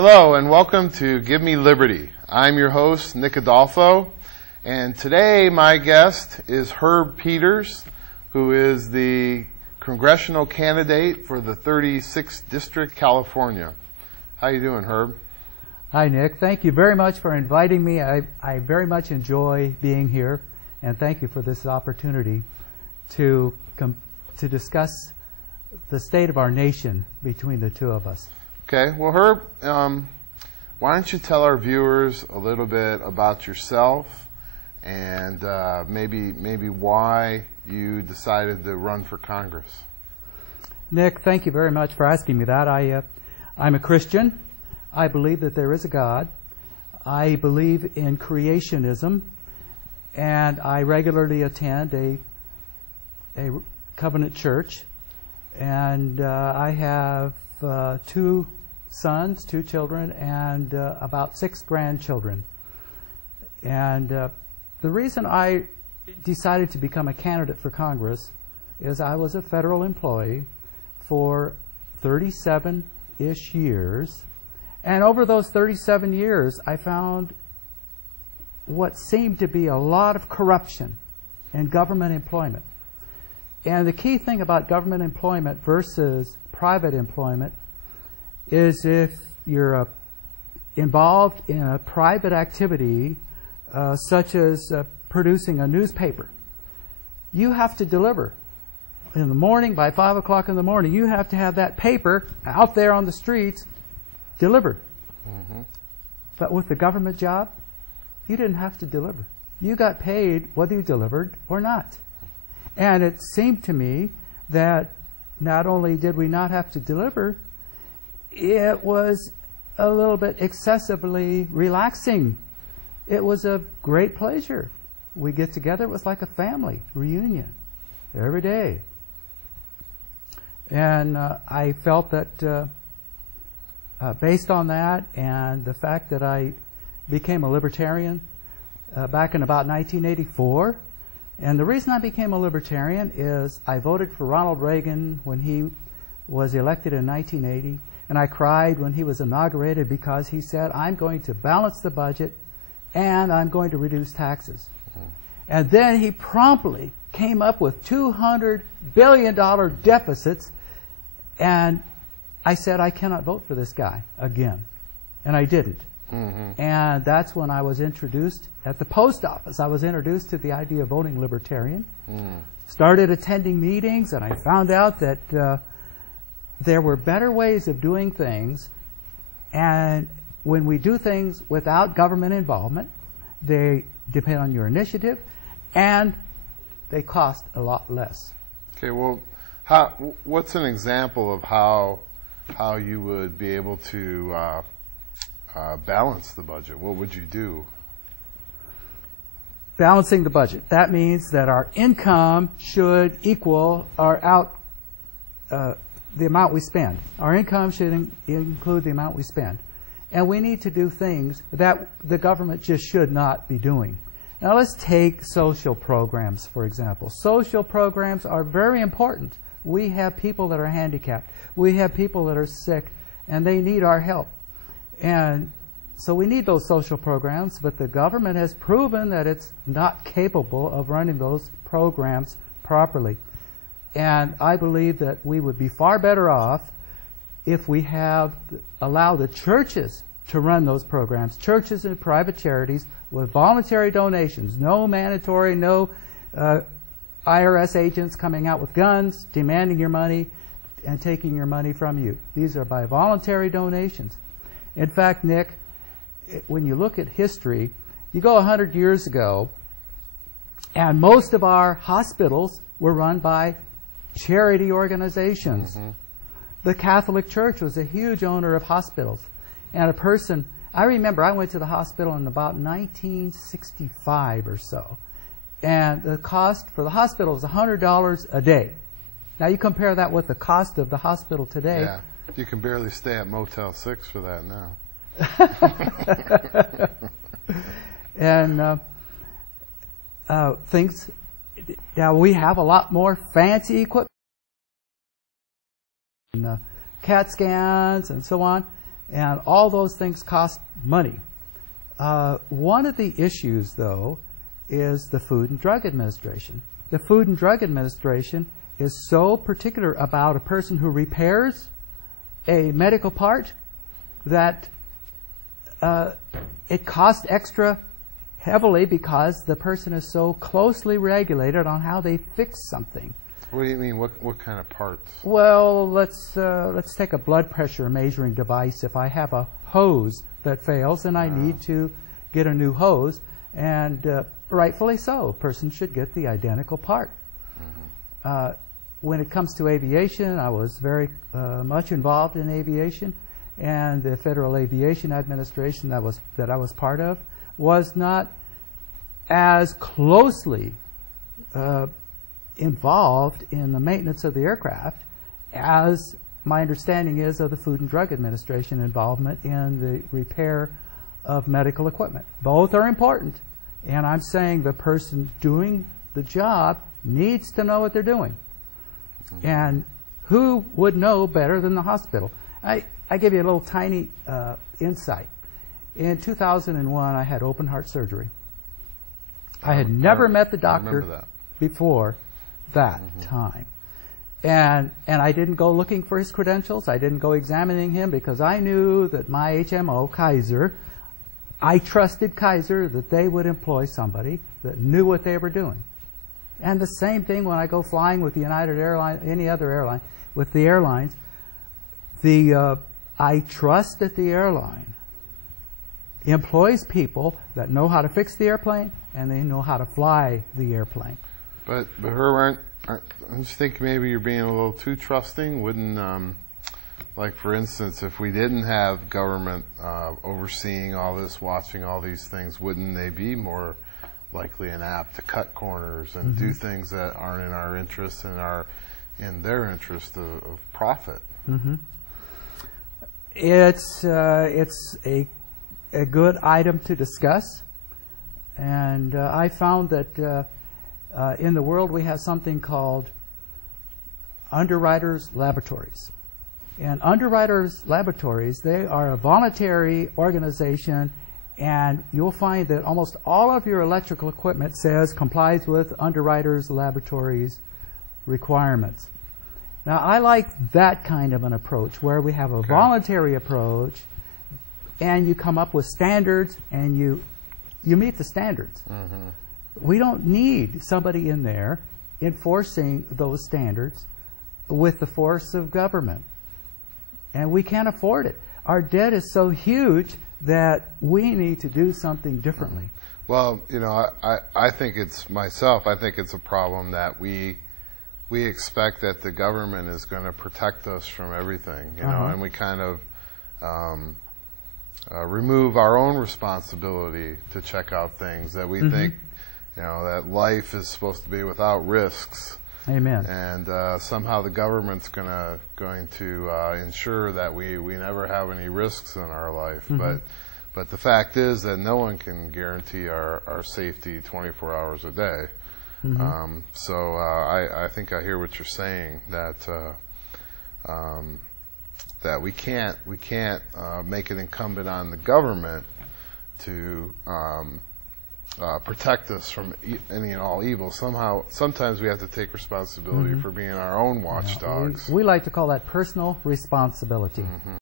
Hello and welcome to Give Me Liberty. I'm your host, Nick Adolfo, and today my guest is Herb Peters, who is the congressional candidate for the 36th District, California. How you doing, Herb? Hi, Nick. Thank you very much for inviting me. I very much enjoy being here, and thank you for this opportunity to discuss the state of our nation between the two of us. Okay. Well, Herb, why don't you tell our viewers a little bit about yourself and maybe why you decided to run for Congress? Nick, thank you very much for asking me that. I'm a Christian. I believe that there is a God. I believe in creationism, and I regularly attend a covenant church, and I have two sons, 2 children, and about 6 grandchildren. And the reason I decided to become a candidate for Congress is I was a federal employee for 37-ish years, and over those 37 years I found what seemed to be a lot of corruption in government employment. And the key thing about government employment versus private employment is if you're involved in a private activity such as producing a newspaper, you have to deliver. In the morning, by 5 o'clock in the morning, you have to have that paper out there on the streets delivered. Mm-hmm. But with the government job, you didn't have to deliver. You got paid whether you delivered or not. And it seemed to me that not only did we not have to deliver, it was a little bit excessively relaxing. It was a great pleasure. We get together. It was like a family reunion every day. And I felt that based on that and the fact that I became a libertarian back in about 1984, and the reason I became a libertarian is I voted for Ronald Reagan when he was elected in 1980, and I cried when he was inaugurated because he said, I'm going to balance the budget and I'm going to reduce taxes. And then he promptly came up with $200 billion deficits, and I said, I cannot vote for this guy again. And I didn't. Mm-hmm. And that's when I was introduced at the post office. I was introduced to the idea of voting libertarian. Started attending meetings, and I found out that there were better ways of doing things, and when we do things without government involvement, they depend on your initiative, and they cost a lot less. Okay, well, what's an example of how you would be able to balance the budget? What would you do? Balancing the budget. That means that our income should equal the amount we spend. Our income should include the amount we spend. And we need to do things that the government just should not be doing. Now let's take social programs, for example. Social programs are very important. We have people that are handicapped. We have people that are sick, and they need our help. And so we need those social programs, but the government has proven that it's not capable of running those programs properly. And I believe that we would be far better off if we allow the churches to run those programs, churches and private charities with voluntary donations, no mandatory, no IRS agents coming out with guns, demanding your money and taking your money from you. These are by voluntary donations. In fact, Nick, when you look at history, you go 100 years ago, and most of our hospitals were run by charity organizations. Mm-hmm. The Catholic Church was a huge owner of hospitals. And I remember I went to the hospital in about 1965 or so. And the cost for the hospital was $100 a day. Now you compare that with the cost of the hospital today. Yeah, you can barely stay at Motel 6 for that now. And now we have a lot more fancy equipment, and, CAT scans and so on. And all those things cost money. One of the issues, though, is the Food and Drug Administration. The Food and Drug Administration is so particular about a person who repairs a medical part that it costs extra heavily because the person is so closely regulated on how they fix something. What do you mean? What kind of parts? Well, let's take a blood pressure measuring device. If I have a hose that fails and I need to get a new hose, and rightfully so, a person should get the identical part. When it comes to aviation, I was very much involved in aviation, and the Federal Aviation Administration that I was part of was not as closely involved in the maintenance of the aircraft as my understanding is of the Food and Drug Administration involvement in the repair of medical equipment. Both are important, and I'm saying the person doing the job needs to know what they're doing. And who would know better than the hospital? I give you a little tiny insight. In 2001, I had open heart surgery. I had never met the doctor before that time. And I didn't go looking for his credentials. I didn't go examining him because I knew that my HMO, Kaiser, I trusted Kaiser that they would employ somebody that knew what they were doing. And the same thing when I go flying with United Airlines, any other airline, with the airlines, I trust that the airline employs people that know how to fix the airplane and they know how to fly the airplane. But Herb, I just think maybe you're being a little too trusting. Wouldn't, like for instance, if we didn't have government overseeing all this, watching all these things, wouldn't they be more likely and apt to cut corners and do things that aren't in our interest and in their interest of profit? It's a good item to discuss, and I found that in the world we have something called Underwriters Laboratories. And Underwriters Laboratories, they are a voluntary organization, and you'll find that almost all of your electrical equipment complies with Underwriters Laboratories requirements. Now, I like that kind of an approach where we have a voluntary approach and you come up with standards and you meet the standards. We don't need somebody in there enforcing those standards with the force of government. And we can't afford it. Our debt is so huge that we need to do something differently. Well, you know, I think it's myself, I think it's a problem that we expect that the government is going to protect us from everything, you know, and we kind of remove our own responsibility to check out things that we think, you know, that life is supposed to be without risks. Amen. And somehow the government's going to ensure that we never have any risks in our life. But the fact is that no one can guarantee our safety 24 hours a day. So I think I hear what you're saying, that that we can't make it incumbent on the government to protect us from any and all evil. Sometimes we have to take responsibility for being our own watchdogs. We like to call that personal responsibility.